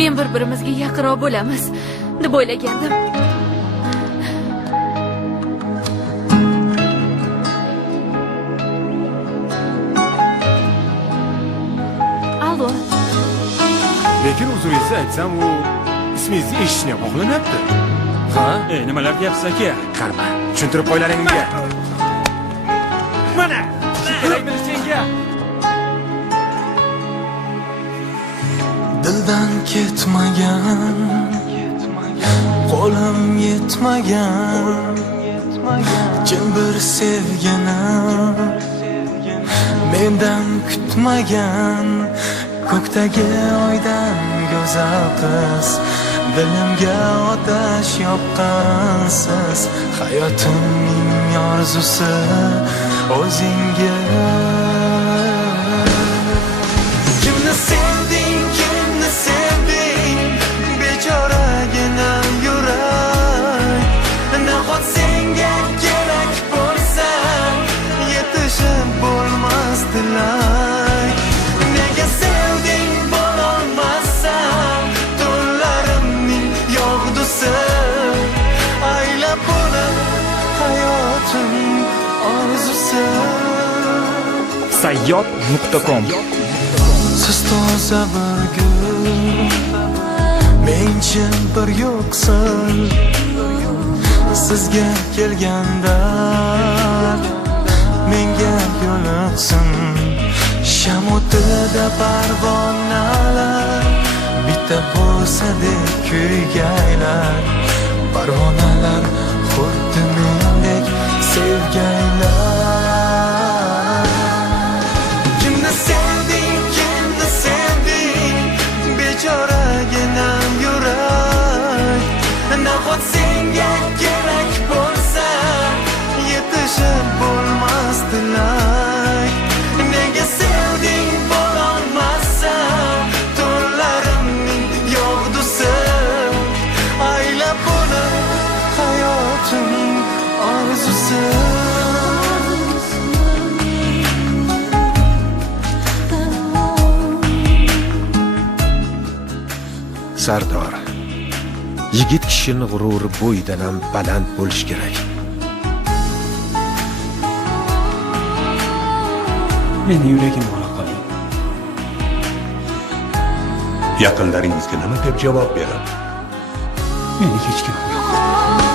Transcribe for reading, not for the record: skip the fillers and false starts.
men bir-birimizga yaqinroq bo'lamiz deb o'ylagandim. Allo. Lekin uzuringizni aytsam, u ismingizni eshitishni ham xohlamayapti. Ha? Nimalar deyapsiz aka? Qarma, tushuntirib qo'ylaring unga. Mana! Kerak bilishingga. Dildan ketmagan, qo'lim yetmagan, chin bir sevgini mendan kutmagan, ko'kdagi oydan go'zal qiz, dilimga otash yoqqansiz, hayotimning orzusi o'zingga. Kimni sevding, kimni sevding, bechoragina yurak, nahot senga kerak bo'lsa, yetishib bo'lmas tilak. Nega sevding bo'lolmasam, tunlarimning yog'dusi, aylab buni hayotim orzusi. Sayyod.com Siz toza bir gul, men chin bir yo'qsin. Sizga kelganda menga yo'liqsin. Sham o'tida parvonalar, bitta bo'lsa-dek kuygaylar. Parvonalar xuddi mendek sevgaylar. Kimni sevding, kimni sevding, bechoragina yurak, nahot senga kerak bo'lsa, yetishib bo'lmas tilak. Nega sevding bo'lolmasam, tunlarimning yog'dusi, aylab buni hayotimning orzusi. Sardor, yigit kishining g'ururi bo'yidan ham baland bo'lish kerak. Meni yuragimni ola qoling. Yaqinlaringizga nima deb javob beradi? Meni hech kim yo'q.